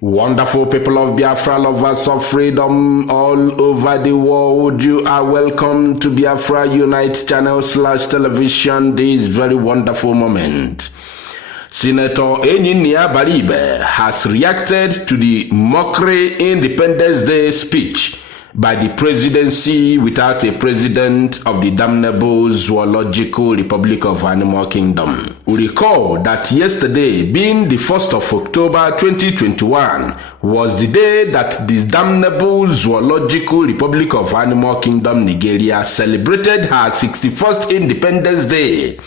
Wonderful people of Biafra, lovers of freedom all over the world, you are welcome to Biafra Unite channel / television this very wonderful moment. Senator EnyinnayaAbaribe has reacted to the mockery Independence Day speech by the presidency without a president of the damnable zoological Republic of Animal Kingdom. We recall that yesterday, being the 1st of October 2021, was the day that the damnable zoological Republic of Animal Kingdom, Nigeria, celebrated her 61st Independence Day.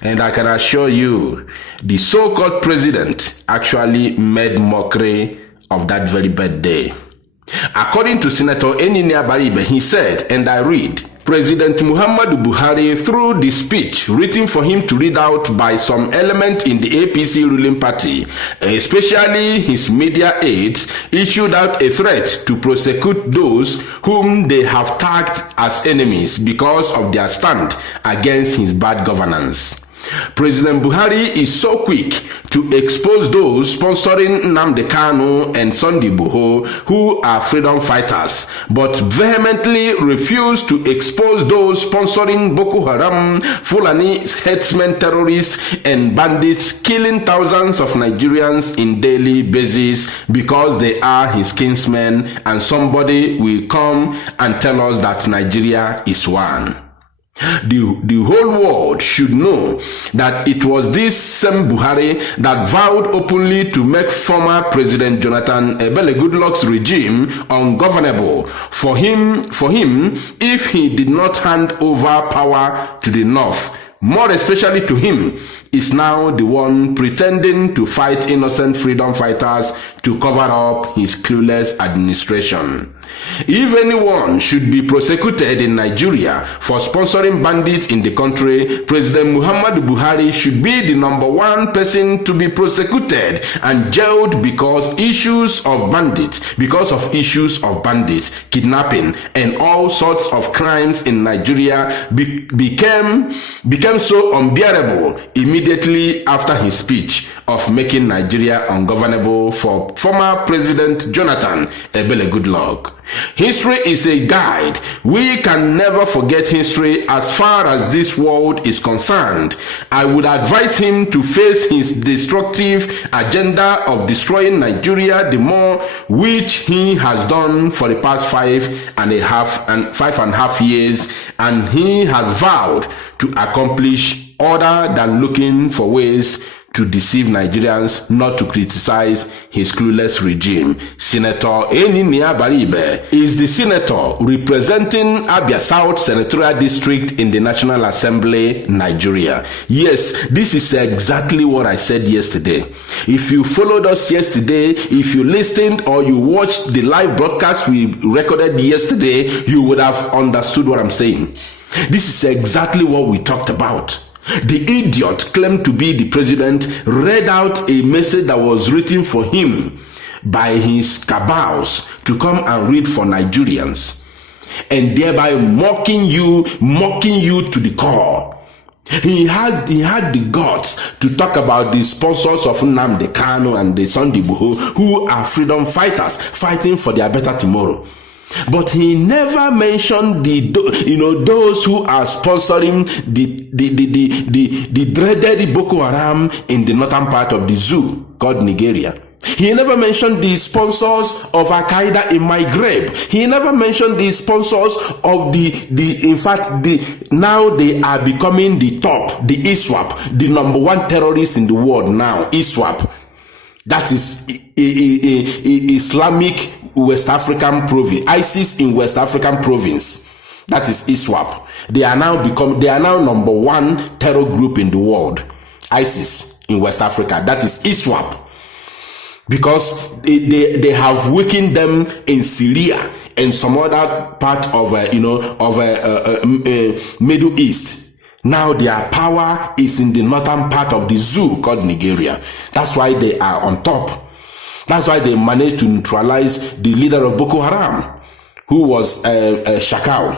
And I can assure you, the so-called president actually made mockery of that very birthday. According to Senator EnyinnayaAbaribe, he said, and I read, President Muhammadu Buhari, through the speech written for him to read out by some element in the APC ruling party, especially his media aides, issued out a threat to prosecute those whom they have tagged as enemies because of their stand against his bad governance. President Buhari is so quick to expose those sponsoring Nnamdi Kanu and Igboho who are freedom fighters, but vehemently refuse to expose those sponsoring Boko Haram, Fulani headsmen, terrorists, and bandits killing thousands of Nigerians in daily basis because they are his kinsmen, and somebody will come and tell us that Nigeria is one. The whole world should know that it was this same Buhari that vowed openly to make former President Jonathan Goodluck's regime ungovernable. For him, if he did not hand over power to the North, more especially to him, is now the one pretending to fight innocent freedom fighters to cover up his clueless administration. If anyone should be prosecuted in Nigeria for sponsoring bandits in the country, President Muhammadu Buhari should be the #1 person to be prosecuted and jailed because of issues of bandits, kidnapping, and all sorts of crimes in Nigeria became so unbearable immediately after his speech of making Nigeria ungovernable for former President Jonathan Goodluck. History is a guide. We can never forget history as far as this world is concerned. I would advise him to face his destructive agenda of destroying Nigeria the more, which he has done for the past 5.5 years, and he has vowed to accomplish other than looking for ways to deceive Nigerians not to criticize his clueless regime. Senator EnyinnayaAbaribe is the senator representing Abia South Senatorial District in the National Assembly, Nigeria. Yes, this is exactly what I said yesterday. If you followed us yesterday, if you listened or you watched the live broadcast we recorded yesterday, you would have understood what I'm saying. This is exactly what we talked about. The idiot claimed to be the president read out a message that was written for him by his cabals to come and read for Nigerians, and thereby mocking you to the core. He had the guts to talk about the sponsors of Nnamdi Kanu and the Igboho who are freedom fighters fighting for their better tomorrow. But he never mentioned those who are sponsoring the dreaded Boko Haram in the northern part of the zoo called Nigeria. He never mentioned the sponsors of Al-Qaeda in Maghreb. He never mentioned the sponsors of now they are becoming the top, the ISWAP, the #1 terrorist in the world now, ISWAP. That is Islamic West African province, ISIS in West African province. That is ISWAP. They are now #1 terror group in the world. ISIS in West Africa. That is ISWAP. Because they have weakened them in Syria and some other part of Middle East. Now their power is in the northern part of the zoo called Nigeria. That's why they are on top. That's why they managed to neutralize the leader of Boko Haram, who was Shakal.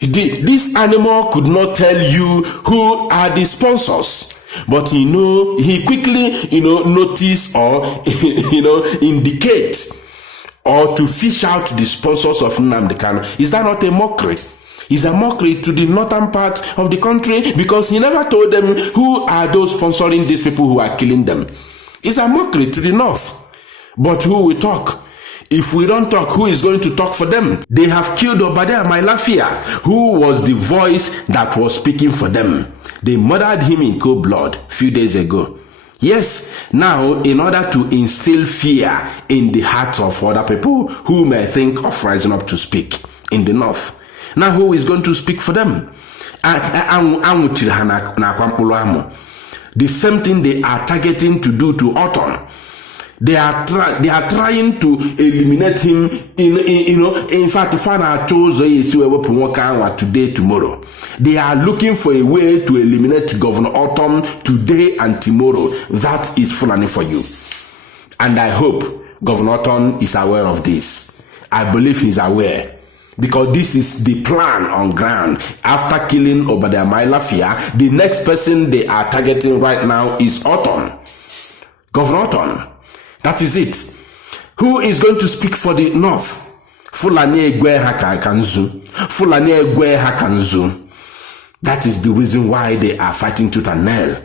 This animal could not tell you who are the sponsors. But he quickly, notice or, indicate or to fish out the sponsors of Nnamdi Kanu. Is that not a mockery? It's a mockery to the northern part of the country because he never told them who are those sponsoring these people who are killing them. It's a mockery to the north. But who will talk? If we don't talk, who is going to talk for them? They have killed Abaribe, who was the voice that was speaking for them. They murdered him in cold blood a few days ago. Yes, now in order to instill fear in the hearts of other people who may think of rising up to speak in the north. Now who is going to speak for them? The same thing they are targeting to do to Autumn. They are trying to eliminate him. In fact, if I chose today, tomorrow, they are looking for a way to eliminate Governor Autumn today and tomorrow. That is Fulani for you. And I hope Governor Autumn is aware of this. I believe he's aware. Because this is the plan on ground. After killing Abaribe, the next person they are targeting right now is Autumn. Governor Autumn. That is it. Who is going to speak for the north? Fulani Egwe Hakanzu. Fulani Egwe Hakanzu. That is the reason why they are fighting tooth and nail.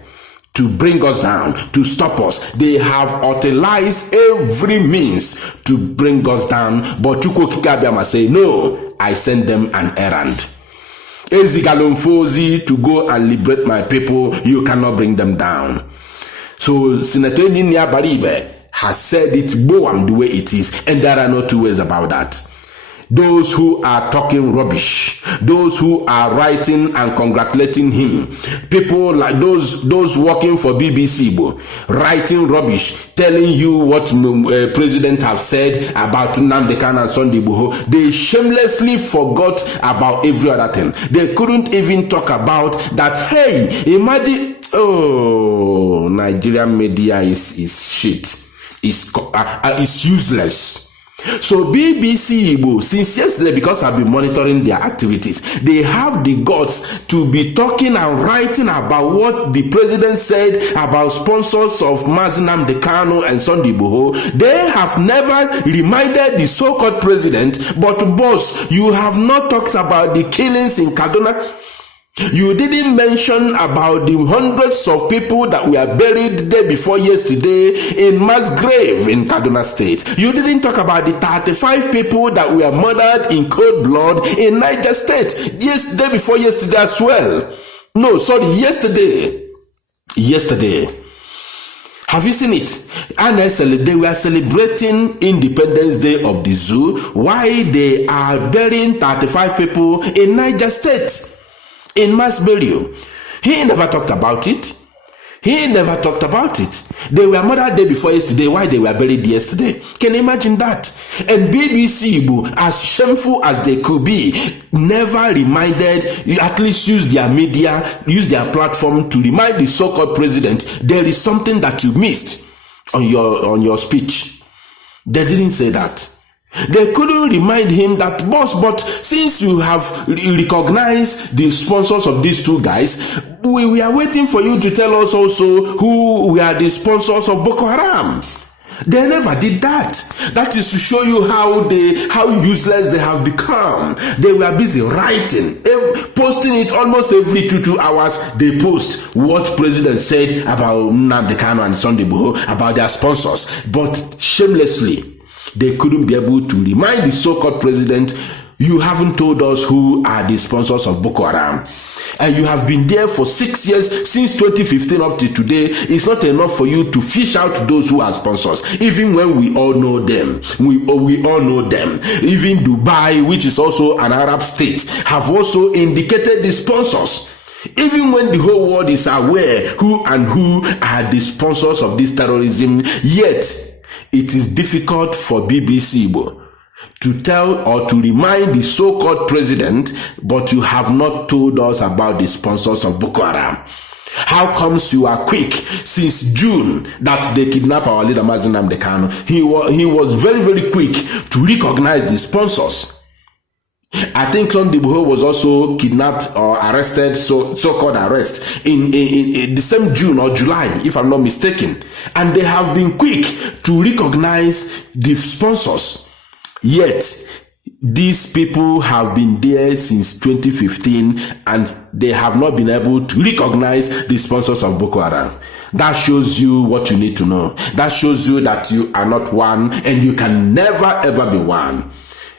To bring us down, to stop us. They have utilized every means to bring us down. But Chukwu Kikabiama say, no, I send them an errand. Ezigalomfozi to go and liberate my people. You cannot bring them down. So Senator EnyinnayaAbaribe has said it boam the way it is, and there are no two ways about that. Those who are talking rubbish, those who are writing and congratulating him, people like those working for BBC, writing rubbish, telling you what president have said about Nnamdi Kanu and Igboho, they shamelessly forgot about every other thing. They couldn't even talk about that. Hey, imagine, Nigerian media is shit. Is useless. So BBC Igbo, since yesterday, because I've been monitoring their activities, they have the guts to be talking and writing about what the president said about sponsors of Mazi, Nnamdi Kanu and Igboho. They have never reminded the so-called president, but boss, you have not talked about the killings in Kaduna. You didn't mention about the hundreds of people that were buried the day before yesterday in mass grave in Kaduna State. You didn't talk about the 35 people that were murdered in cold blood in Niger State. Yes, day before yesterday as well. No, sorry, yesterday. Yesterday. Have you seen it? And they were celebrating Independence Day of the zoo. Why they are burying 35 people in Niger State? In mass burial. He never talked about it. He never talked about it. They were murdered day before yesterday. Why they were buried yesterday? Can you imagine that? And BBC, as shameful as they could be, never reminded, at least use their media, use their platform to remind the so-called president there is something that you missed on your speech. They didn't say that. They couldn't remind him that, boss, but since you have recognized the sponsors of these two guys, we are waiting for you to tell us also who were the sponsors of Boko Haram. They never did that. That is to show you how useless they have become. They were busy writing, posting it almost every 2 hours. They post what president said about Nnamdi Kanu and Igboho, about their sponsors, but shamelessly. They couldn't be able to remind the so-called president, you haven't told us who are the sponsors of Boko Haram. And you have been there for 6 years, since 2015 up to today. It's not enough for you to fish out those who are sponsors, even when we all know them. We all know them. Even Dubai, which is also an Arab state, have also indicated the sponsors. Even when the whole world is aware who are the sponsors of this terrorism, yet it is difficult for BBC to tell or to remind the so-called president, but you have not told us about the sponsors of Boko Haram. How comes you are quick since June that they kidnapped our leader Mazi Nnamdi Kanu? He was very, very quick to recognize the sponsors. I think some Igboho was also kidnapped or arrested, so-called arrest, in the same June or July, if I'm not mistaken. And they have been quick to recognize the sponsors. Yet, these people have been there since 2015 and they have not been able to recognize the sponsors of Boko Haram. That shows you what you need to know. That shows you that you are not one and you can never ever be one.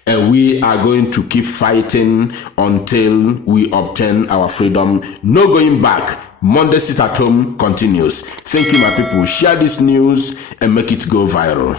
And we are going to keep fighting until we obtain our freedom. No going back. Monday Sit at Home continues. Thank you, my people. Share this news and make it go viral.